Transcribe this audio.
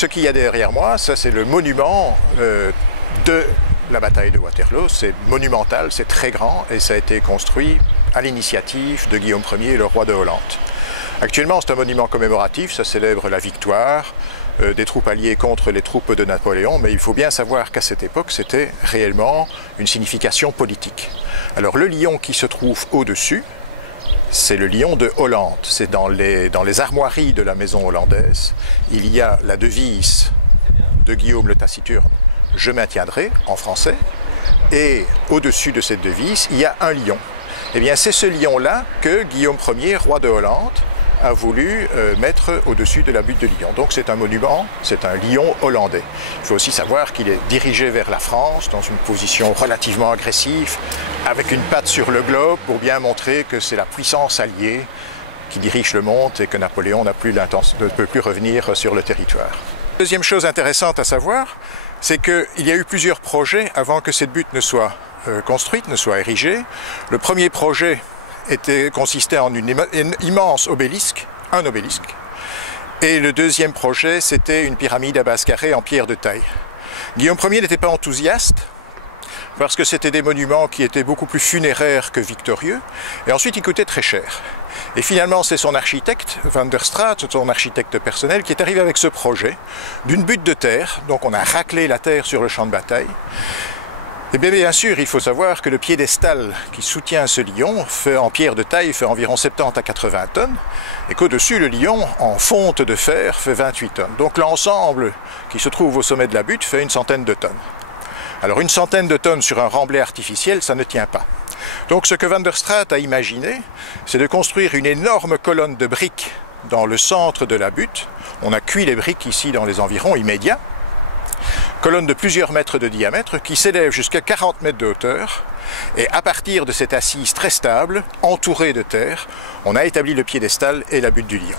ce qu'il y a derrière moi, ça c'est le monument de la bataille de Waterloo. C'est monumental, c'est très grand et ça a été construit à l'initiative de Guillaume Ier, le roi de Hollande. Actuellement, c'est un monument commémoratif, ça célèbre la victoire des troupes alliées contre les troupes de Napoléon, mais il faut bien savoir qu'à cette époque, c'était réellement une signification politique. Alors le lion qui se trouve au-dessus, c'est le lion de Hollande. C'est dans les armoiries de la maison hollandaise. Il y a la devise de Guillaume le Taciturne, « Je maintiendrai » en français, et au-dessus de cette devise, il y a un lion. Eh bien, c'est ce lion-là que Guillaume Ier, roi de Hollande, a voulu mettre au-dessus de la butte de Lyon. Donc c'est un monument, c'est un lion hollandais. Il faut aussi savoir qu'il est dirigé vers la France dans une position relativement agressive, avec une patte sur le globe pour bien montrer que c'est la puissance alliée qui dirige le monde et que Napoléon ne peut plus revenir sur le territoire. Deuxième chose intéressante à savoir, c'est qu'il y a eu plusieurs projets avant que cette butte ne soit construite, ne soit érigée. Le premier projet consistait en une immense obélisque, un obélisque. Et le deuxième projet, c'était une pyramide à base carrée en pierre de taille. Guillaume Ier n'était pas enthousiaste, parce que c'était des monuments qui étaient beaucoup plus funéraires que victorieux, et ensuite ils coûtaient très cher. Et finalement, c'est son architecte, Van der Straat, son architecte personnel, qui est arrivé avec ce projet d'une butte de terre. Donc on a raclé la terre sur le champ de bataille. Et bien sûr, il faut savoir que le piédestal qui soutient ce lion en pierre de taille fait environ 70 à 80 tonnes et qu'au-dessus, le lion en fonte de fer fait 28 tonnes. Donc l'ensemble qui se trouve au sommet de la butte fait une centaine de tonnes. Alors une centaine de tonnes sur un remblai artificiel, ça ne tient pas. Donc ce que Van der Straat a imaginé, c'est de construire une énorme colonne de briques dans le centre de la butte. On a cuit les briques ici dans les environs immédiats. Colonne de plusieurs mètres de diamètre qui s'élève jusqu'à 40 mètres de hauteur. Et à partir de cette assise très stable, entourée de terre, on a établi le piédestal et la butte du lion.